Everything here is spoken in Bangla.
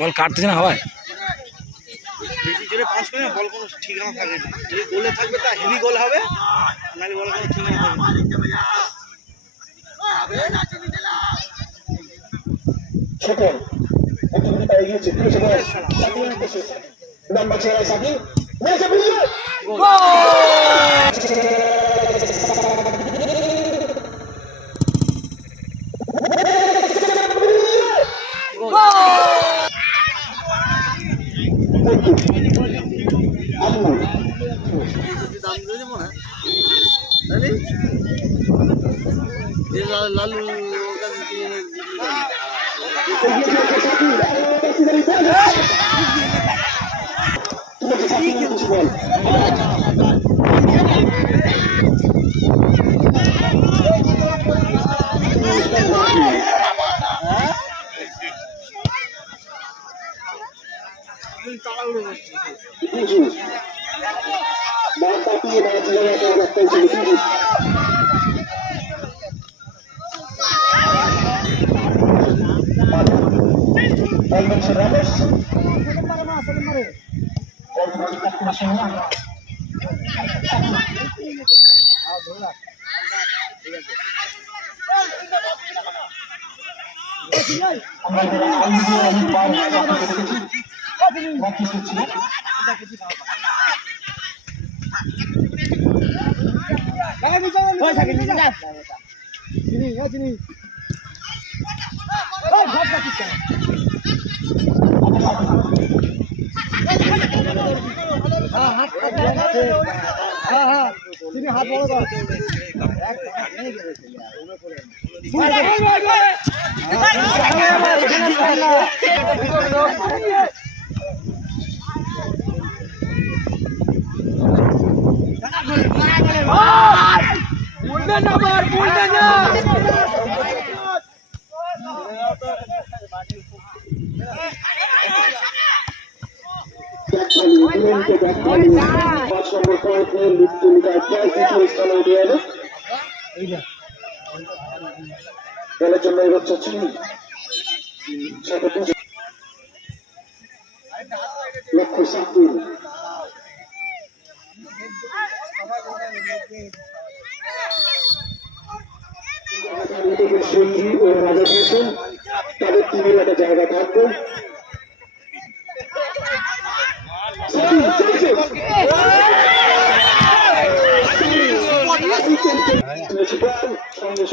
বল কাটতেছে না হওয়ায় বেশি জোরে পাস করে বল কোনো ঠিকানা থাকে না। যদি গোলে থাকবে তা হেভি গোল হবে, নাহলে বল কোনো ঠিকানা থাকে না। ছোট একটা করে পাই গিয়েছে নাম্বার 6 সাকি মেসে বিলিয়ে গোল লালু হাত বড় দলের জন্য এবার চাচ্ছি লক্ষ্য সাকিব সঞ্জী ও রাজা হোসেন তাদের টিমের একটা জায়গা থাকবে। সঙ্গে